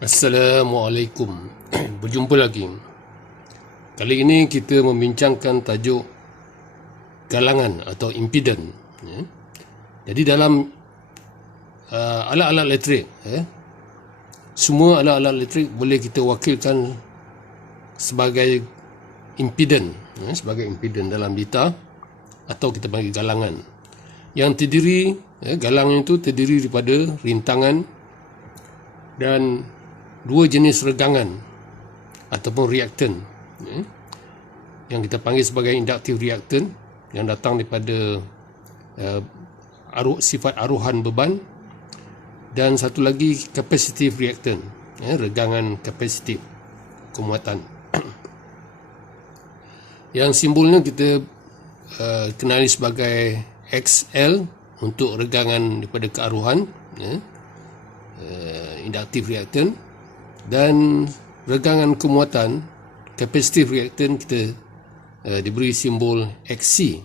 Assalamualaikum. Berjumpa lagi. Kali ini kita membincangkan tajuk galangan atau impedans. Jadi dalam alat-alat elektrik, semua alat-alat elektrik boleh kita wakilkan sebagai impedans, sebagai impedans dalam data atau kita panggil galangan. Yang terdiri, galangan itu terdiri daripada rintangan dan dua jenis regangan ataupun reaktan, yang kita panggil sebagai inductive reaktan yang datang daripada sifat aruhan beban, dan satu lagi capacitive reaktan, regangan kapasitif kemuatan. Yang simbolnya kita kenali sebagai XL untuk regangan daripada kearuhan, inductive reaktan, dan regangan kemuatan capacitive reaktan kita diberi simbol XC.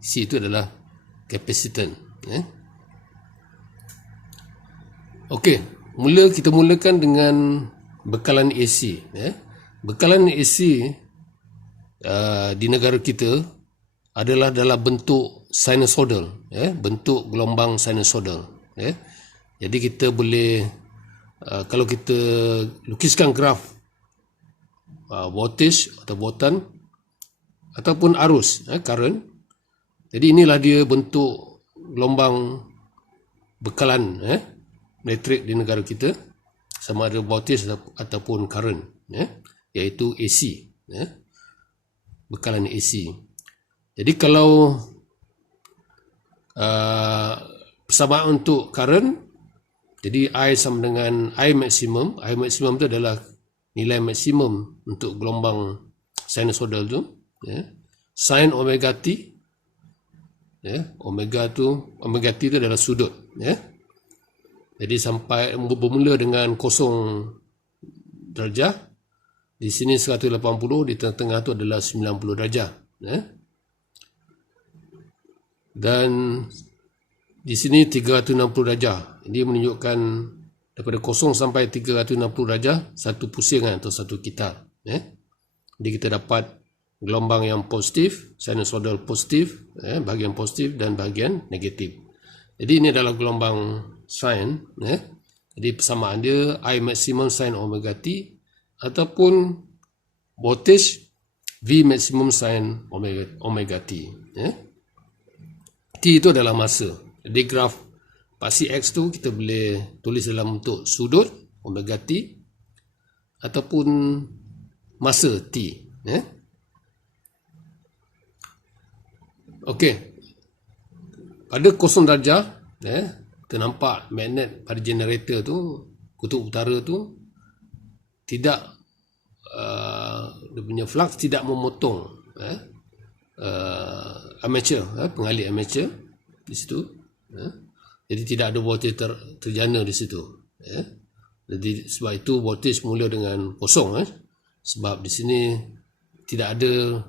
C itu adalah kapasitan. Okey, kita mulakan dengan bekalan AC. Bekalan AC di negara kita adalah dalam bentuk sinusoidal, bentuk gelombang sinusoidal. Jadi kita boleh, kalau kita lukiskan graf voltage atau voltan ataupun arus, current, jadi inilah dia bentuk gelombang bekalan elektrik di negara kita, sama ada voltage ataupun current, iaitu AC, bekalan AC. Jadi kalau persamaan untuk current, jadi I sama dengan I maksimum. I maksimum itu adalah nilai maksimum untuk gelombang sinusoidal tu, sin omega t. Omega t itu adalah sudut. Jadi sampai bermula dengan 0 darjah, di sini 180, di tengah-tengah itu adalah 90 darjah. Dan di sini 360 darjah. Ini menunjukkan daripada 0 sampai 360 darjah satu pusingan atau satu kitar. Jadi kita dapat gelombang yang positif, sinusoidal positif, bahagian positif dan bahagian negatif. Jadi ini adalah gelombang sin. Jadi persamaan dia I maximum sin omega t ataupun voltage V maximum sin omega t. T itu adalah masa. Jadi graf paksi X tu kita boleh tulis dalam bentuk sudut omega t ataupun masa t. Okey. Pada 0 darjah, kita nampak magnet pada generator tu, kutub utara tu tidak, dia punya flux tidak memotong armature, pengalih armature di situ. Jadi tidak ada voltage terjana di situ. Jadi sebab itu voltage mula dengan kosong. Sebab di sini tidak ada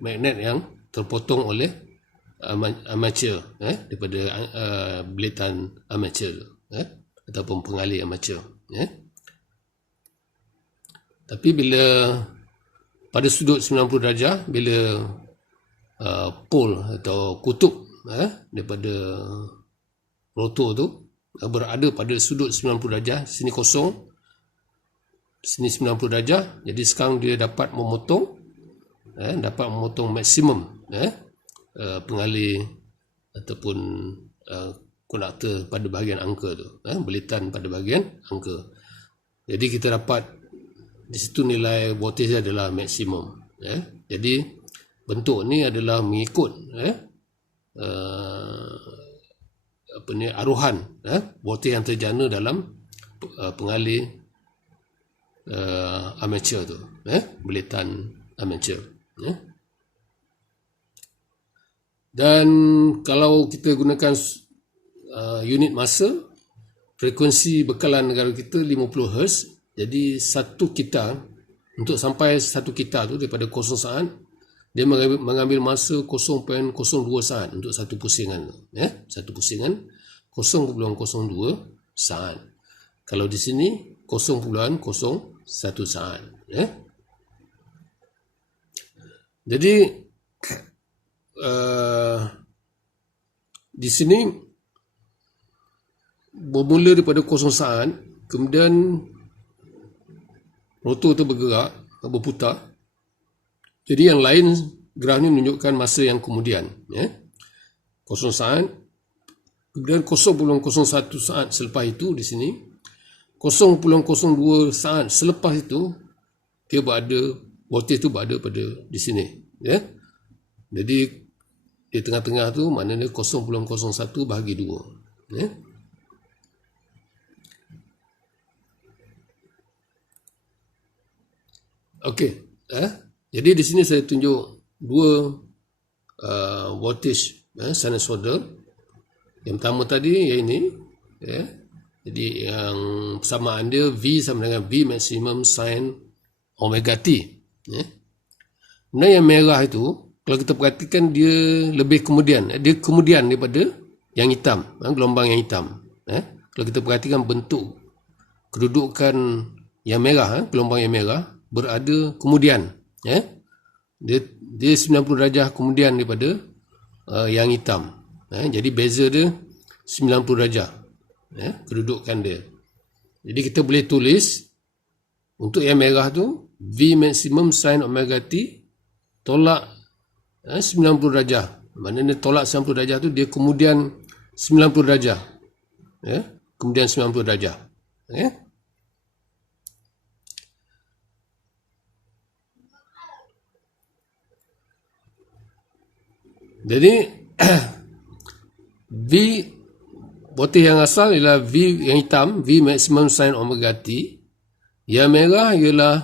magnet yang terpotong oleh armature, daripada belaitan armature, ataupun pengalih armature. Tapi bila pada sudut 90 darjah, bila pole atau kutub daripada rotor tu berada pada sudut 90 darjah, sini kosong, sini 90 darjah, jadi sekarang dia dapat memotong maksimum pengalih ataupun konduktor pada bahagian angka tu, belaitan pada bahagian angka. Jadi kita dapat di situ nilai voltage adalah maksimum. Jadi bentuk ni adalah mengikut aruhan voltage yang terjana dalam pengalih armature tu, belaitan armature. Dan kalau kita gunakan unit masa, frekuensi bekalan negara kita 50 Hz. Jadi satu kitar, untuk sampai satu kitar tu daripada 0 saat, dia mengambil masa 0.02 saat untuk satu pusingan. Satu pusingan 0.02 saat. Kalau di sini 0.01 saat. Jadi di sini bermula daripada 0 saat, kemudian rotor itu bergerak, berputar. Jadi yang lain graf ni menunjukkan masa yang kemudian. 0 saat, kemudian 0.01 saat selepas itu di sini, 0.02 saat selepas itu, dia berada, voltage itu berada pada di sini. Jadi di tengah-tengah tu maknanya 0.01 bahagi 2. Okey, jadi di sini saya tunjuk dua voltage sinusoidal. Yang pertama tadi yang ini, jadi yang persamaan dia V sama dengan V maksimum sin omega T. Kemudian yang merah itu, kalau kita perhatikan dia lebih kemudian, dia kemudian daripada yang hitam, gelombang yang hitam. Kalau kita perhatikan bentuk kedudukan yang merah, gelombang yang merah berada kemudian, dia 90 darjah kemudian daripada yang hitam. Jadi beza dia 90 darjah, kedudukan dia. Jadi kita boleh tulis untuk yang merah tu V maksimum sin omega T tolak 90 darjah. Maknanya tolak 90 darjah tu dia kemudian 90 darjah. Kemudian 90 darjah. Jadi V voltage yang asal ialah V yang hitam, V maximum sin omega T. Yang merah ialah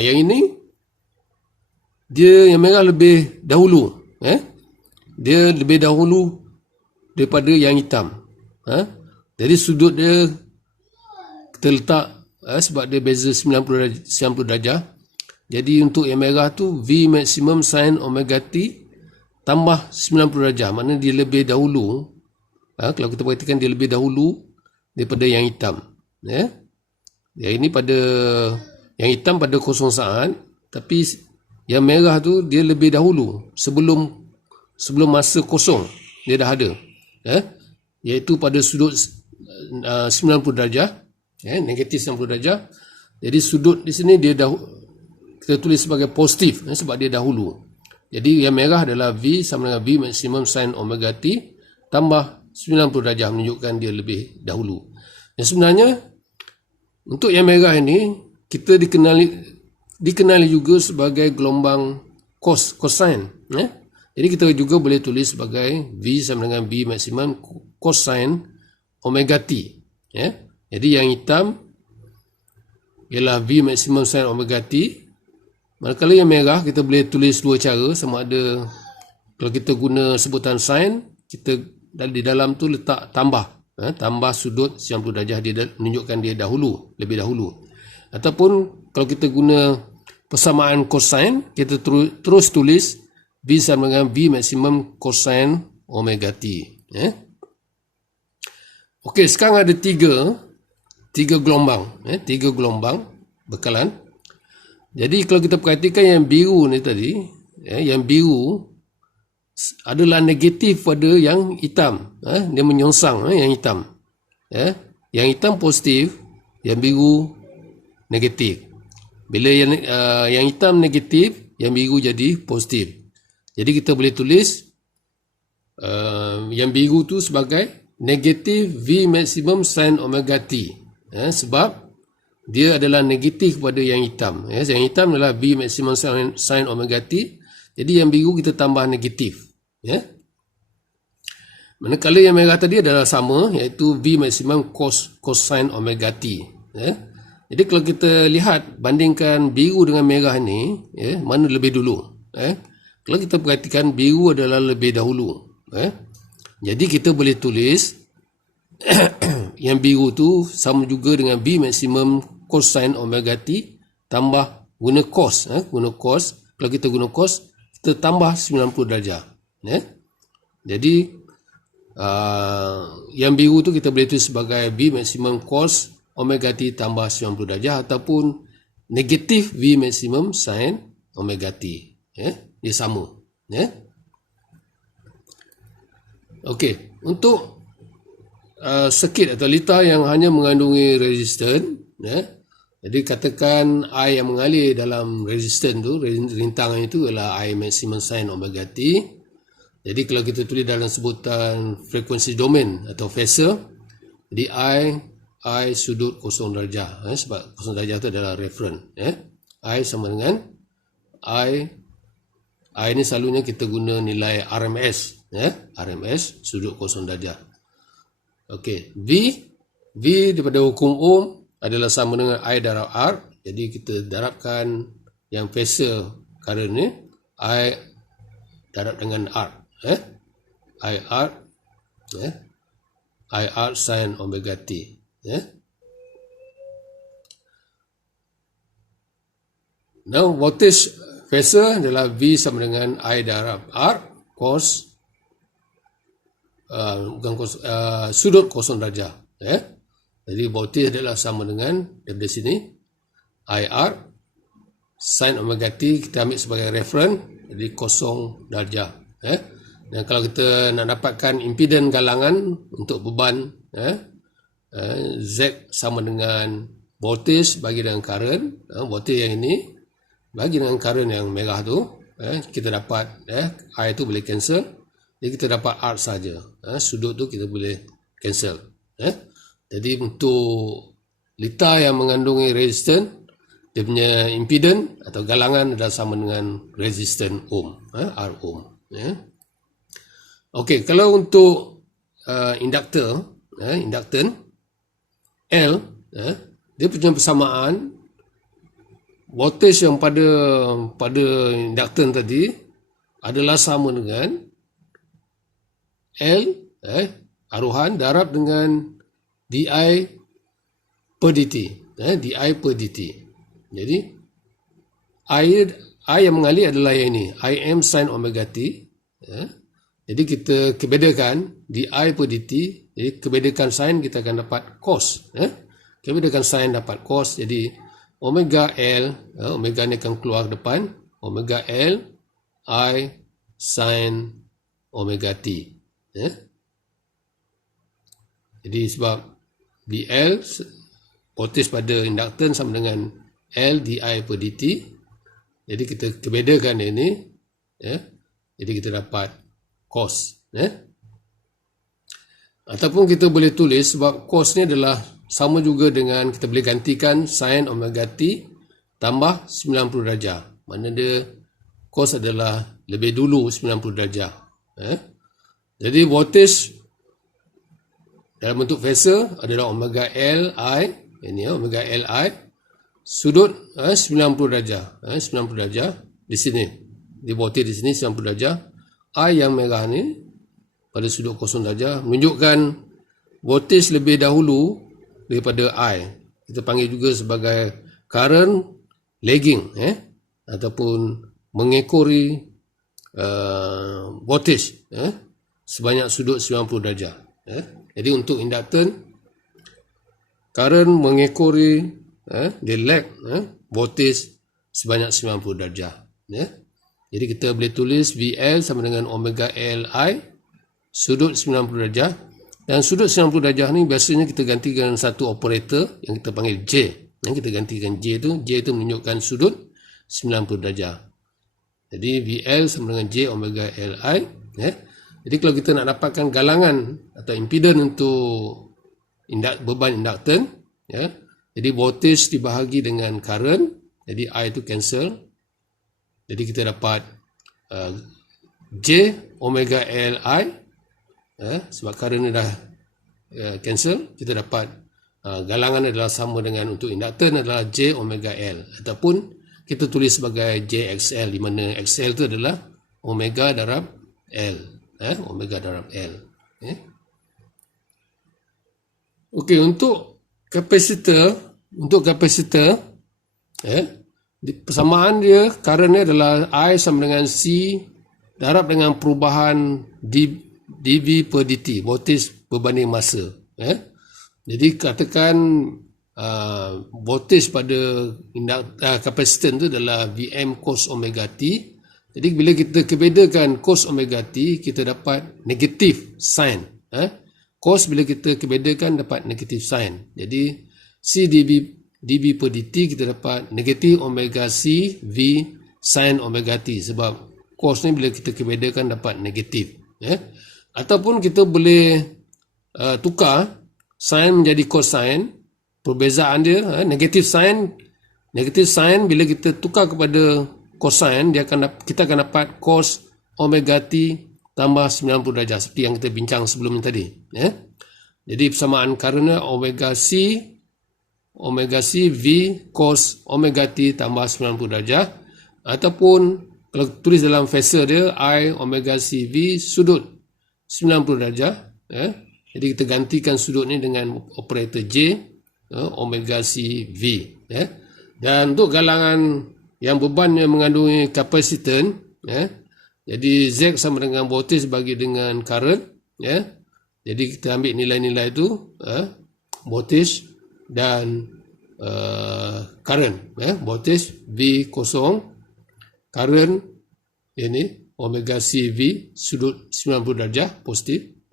yang ini, dia yang merah lebih dahulu, dia lebih dahulu daripada yang hitam. Jadi sudut dia kita letak sebab dia beza 90 darjah. Jadi untuk yang merah tu V maximum sin omega T tambah 90 darjah, maknanya dia lebih dahulu. Kalau kita perhatikan dia lebih dahulu daripada yang hitam. Yang ini pada yang hitam pada 0 saat, tapi yang merah tu dia lebih dahulu sebelum masa kosong dia dah ada. Iaitu pada sudut 90 darjah, negatif 90 darjah. Jadi sudut di sini dia dah kita tulis sebagai positif, sebab dia dahulu. Jadi yang merah adalah V sama dengan V maksimum sin omega T tambah 90 darjah, menunjukkan dia lebih dahulu. Dan sebenarnya untuk yang merah ini kita dikenali juga sebagai gelombang cosine. Jadi kita juga boleh tulis sebagai V sama dengan V maksimum cosine omega T. Jadi yang hitam ialah V maksimum sin omega T. Manakala yang merah kita boleh tulis dua cara, sama ada kalau kita guna sebutan sin, kita di dalam tu letak tambah, tambah sudut 90 darjah, dia menunjukkan dia dahulu, lebih dahulu. Ataupun kalau kita guna persamaan cosine, kita terus tulis V sama dengan V maksimum cosine omega T. Okey, sekarang ada tiga gelombang, tiga gelombang bekalan. Jadi kalau kita perhatikan yang biru ni tadi, yang biru adalah negatif pada yang hitam. Dia menyongsang yang hitam. Yang hitam positif, yang biru negatif. Bila yang hitam negatif, yang biru jadi positif. Jadi kita boleh tulis yang biru tu sebagai negatif V maksimum sin omega T. Sebab dia adalah negatif pada yang hitam. Yang hitam adalah V maksimum sin omega T. Jadi yang biru kita tambah negatif. Manakala yang merah tadi adalah sama, iaitu V maksimum cosine omega T. Jadi kalau kita lihat, bandingkan biru dengan merah ni, mana lebih dulu? Kalau kita perhatikan, biru adalah lebih dahulu. Jadi kita boleh tulis yang biru tu sama juga dengan V maksimum cosine omega T tambah guna cos. Kalau kita guna cos, kita tambah 90 darjah. Jadi yang biru tu kita boleh tulis sebagai V maksimum cos omega T tambah 90 darjah ataupun negatif V maksimum sin omega T. Dia sama. Okey, untuk circuit atau litar yang hanya mengandungi resistan, jadi katakan I yang mengalir dalam resistan tu, rintangan itu adalah I maksimum sin omega T. Jadi kalau kita tulis dalam sebutan frekuensi domain atau phasor, jadi I sudut 0 darjah, sebab 0 darjah itu adalah reference. I sama dengan I ni selalunya kita guna nilai RMS, RMS sudut 0 darjah. Okey, V daripada hukum Ohm adalah sama dengan I darab R. Jadi kita darabkan yang phasor current ni, I darab dengan R. IR sin omega T. Now voltage phasor adalah V sama dengan I darab R cos sudut 0 darjah. Jadi voltage adalah sama dengan daripada sini IR sin omega T kita ambil sebagai reference, jadi 0 darjah. Dan kalau kita nak dapatkan impidan galangan untuk beban, Z sama dengan voltage bagi dengan current, voltage yang ini bagi dengan current yang merah tu, kita dapat I tu boleh cancel, jadi kita dapat R saja. Sudut tu kita boleh cancel. Jadi untuk litar yang mengandungi resistan, dia punya impidan atau galangan adalah sama dengan resistan ohm, R ohm. Okey, kalau untuk induktor, inductance L, dia punya persamaan voltage yang pada inductance tadi adalah sama dengan L aruhan darab dengan di per dt, di per dt. Jadi I yang mengalir adalah yang ini, Im sin omega T. Jadi kita kebedakan di per dt, jadi kebedakan sin kita akan dapat cos. Kebedakan sin dapat cos, jadi omega L, omega ni akan keluar depan, omega L I sin omega T. Jadi sebab dL voltage pada inductance sama dengan L di per dt, jadi kita kebedakan ini, jadi kita dapat cos. Ataupun kita boleh tulis sebab cos ni adalah sama juga dengan kita boleh gantikan sin omega T tambah 90 darjah. Mana dia cos adalah lebih dulu 90 darjah. Jadi voltage dalam bentuk phasor adalah omega L I, ini omega L I sudut 90 darjah. 90 darjah di sini. Di voltage di sini 90 darjah. I yang merah ni pada sudut 0 darjah menunjukkan voltage lebih dahulu daripada I. Kita panggil juga sebagai current lagging, ataupun mengekori voltage sebanyak sudut 90 darjah. Jadi untuk inductance, current mengekori dia lag voltage sebanyak 90 darjah. Jadi kita boleh tulis VL sama dengan omega LI sudut 90 darjah. Dan sudut 90 darjah ni biasanya kita gantikan satu operator yang kita panggil J. Yang kita gantikan J itu menunjukkan sudut 90 darjah. Jadi VL sama dengan J omega LI. Jadi kalau kita nak dapatkan galangan atau impidan untuk beban inductance, jadi voltage dibahagi dengan current, jadi I itu cancel. Jadi kita dapat J omega Li, sebab current ni dah cancel, kita dapat galangan adalah sama dengan untuk inductance adalah J omega L, ataupun kita tulis sebagai JXL, di mana XL itu adalah omega darab L, omega darab L. Okey, untuk kapasitor, persamaan dia current ni adalah I sama dengan C darab dengan perubahan dV per dt, voltage berbanding masa. Jadi katakan voltage pada kapasitan tu adalah Vm cos omega T. Jadi bila kita kebedakan cos omega T, kita dapat negatif sin. Cos bila kita kebedakan dapat negatif sin. Jadi C dB per dt kita dapat negatif omega C V sin omega T. Sebab cos ni bila kita kebedakan dapat negatif. Ataupun kita boleh tukar sin menjadi cosine. Perbezaan dia negatif sin bila kita tukar kepada cosine, kita akan dapat cos omega T tambah 90 darjah seperti yang kita bincang sebelum tadi. Jadi persamaan current omega C V cos omega T tambah 90 darjah, ataupun kalau tulis dalam phasor dia I omega C V sudut 90 darjah. Jadi kita gantikan sudut ni dengan operator J omega C V. Dan untuk galangan yang bebannya mengandungi kapasitan, jadi Z sama dengan voltage bagi dengan current. Jadi kita ambil nilai-nilai itu, voltage dan current. Voltage V0, current ini omega C V sudut 90 darjah positif.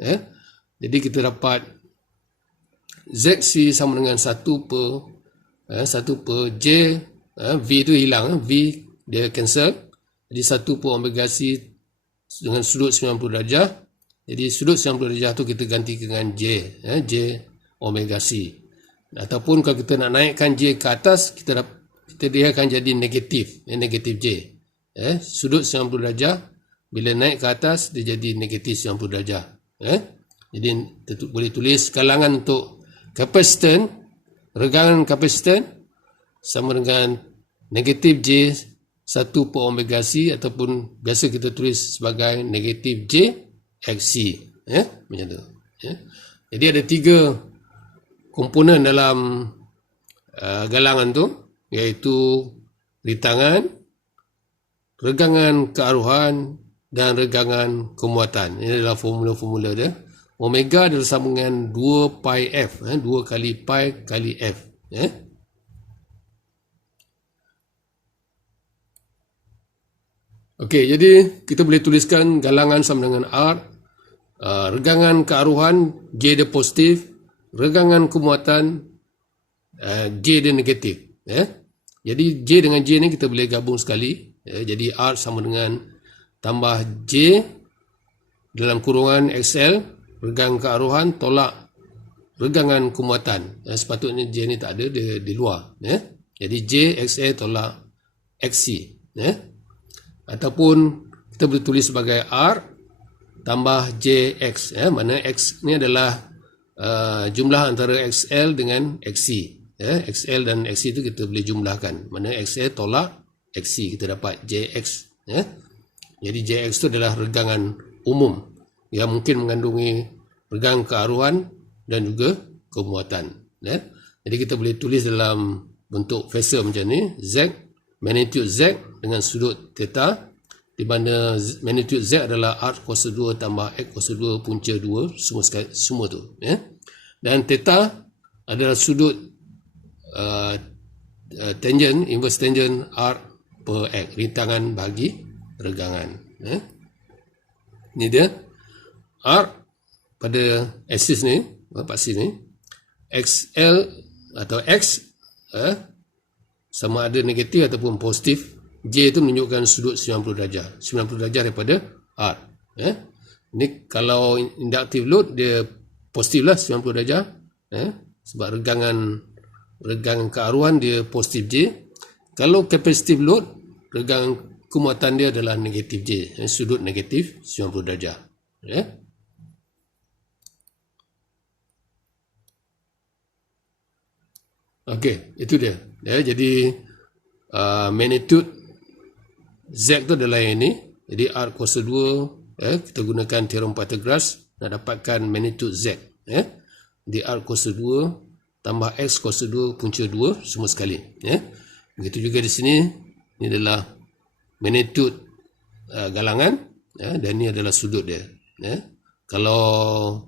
Jadi kita dapat ZC sama dengan 1 per J, V itu hilang, V dia cancel. Jadi 1 per omega C dengan sudut 90 darjah. Jadi sudut 90 darjah tu kita ganti dengan J, J omega C. Ataupun kalau kita nak naikkan J ke atas, dia akan jadi negatif, negatif J. Sudut 90 darjah, bila naik ke atas, dia jadi negatif 90 darjah. Jadi kita boleh tulis galangan untuk kapasitan, regangan kapasitan sama dengan negatif J 1 per omega C, ataupun biasa kita tulis sebagai negatif J XC. Macam tu. Jadi ada 3 komponen dalam galangan tu, iaitu rintangan, regangan kearuhan dan regangan kemuatan. Ini adalah formula-formula dia. Omega adalah sama dengan 2 pi F, 2 kali pi kali F. Okey, jadi kita boleh tuliskan galangan sama dengan R, regangan kearuhan J dia positif, regangan kemuatan J dia negatif. Jadi J dengan J ni kita boleh gabung sekali. Jadi R sama dengan tambah J dalam kurungan XL, regangan kearuhan tolak regangan kemuatan. Sepatutnya J ni tak ada, dia di luar. Jadi J XL tolak XC. Ataupun kita boleh tulis sebagai R tambah JX. Mana X ni adalah jumlah antara XL dengan XC. XL dan XC itu kita boleh jumlahkan. Mana XL tolak XC, kita dapat JX. Jadi JX itu adalah regangan umum yang mungkin mengandungi regangan kearuhan dan juga kemuatan. Jadi kita boleh tulis dalam bentuk phasor macam ni, Z, magnitude Z dengan sudut theta, di mana magnitude Z adalah R kuasa 2 tambah X kuasa 2 punca 2, semua tu. Dan theta adalah sudut tangent, inverse tangent R per X, rintangan bagi regangan. Ini dia R pada aksis ni, paksi ni, XL atau X sama ada negatif ataupun positif. J itu menunjukkan sudut 90 darjah. 90 darjah daripada R. Ini kalau inductive load dia positif lah 90 darjah. Sebab regangan kearuhan dia positif J. Kalau capacitive load, regangan kemuatan dia adalah negatif J. Sudut negatif 90 darjah. Okey, itu dia. Jadi magnitude Z itu adalah ini. Jadi R kuasa 2, kita gunakan teorem Pythagoras nak dapatkan magnitude Z. Jadi R kuasa 2 tambah X kuasa 2 punca 2 semua sekali. Begitu juga di sini. Ini adalah magnitude galangan, dan ini adalah sudut dia. Kalau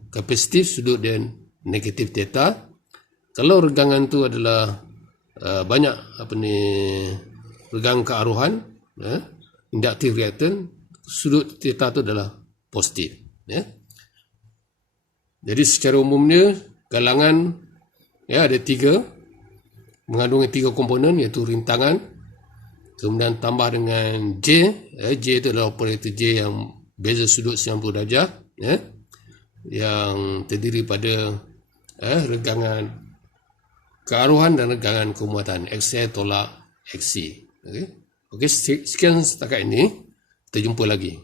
kapasitif, sudut dia negatif theta. Kalau regangan tu adalah banyak regang kearuhan, inductive reactant, sudut theta tu adalah positif. Jadi secara umumnya galangan ada 3, mengandungi 3 komponen, iaitu rintangan, kemudian tambah dengan J. J itu adalah operator J yang beza sudut 90 darjah, yang terdiri pada regangan kearuhan dan regangan kemuatan, XI tolak XC. Okey, sekian setakat ini. Kita jumpa lagi.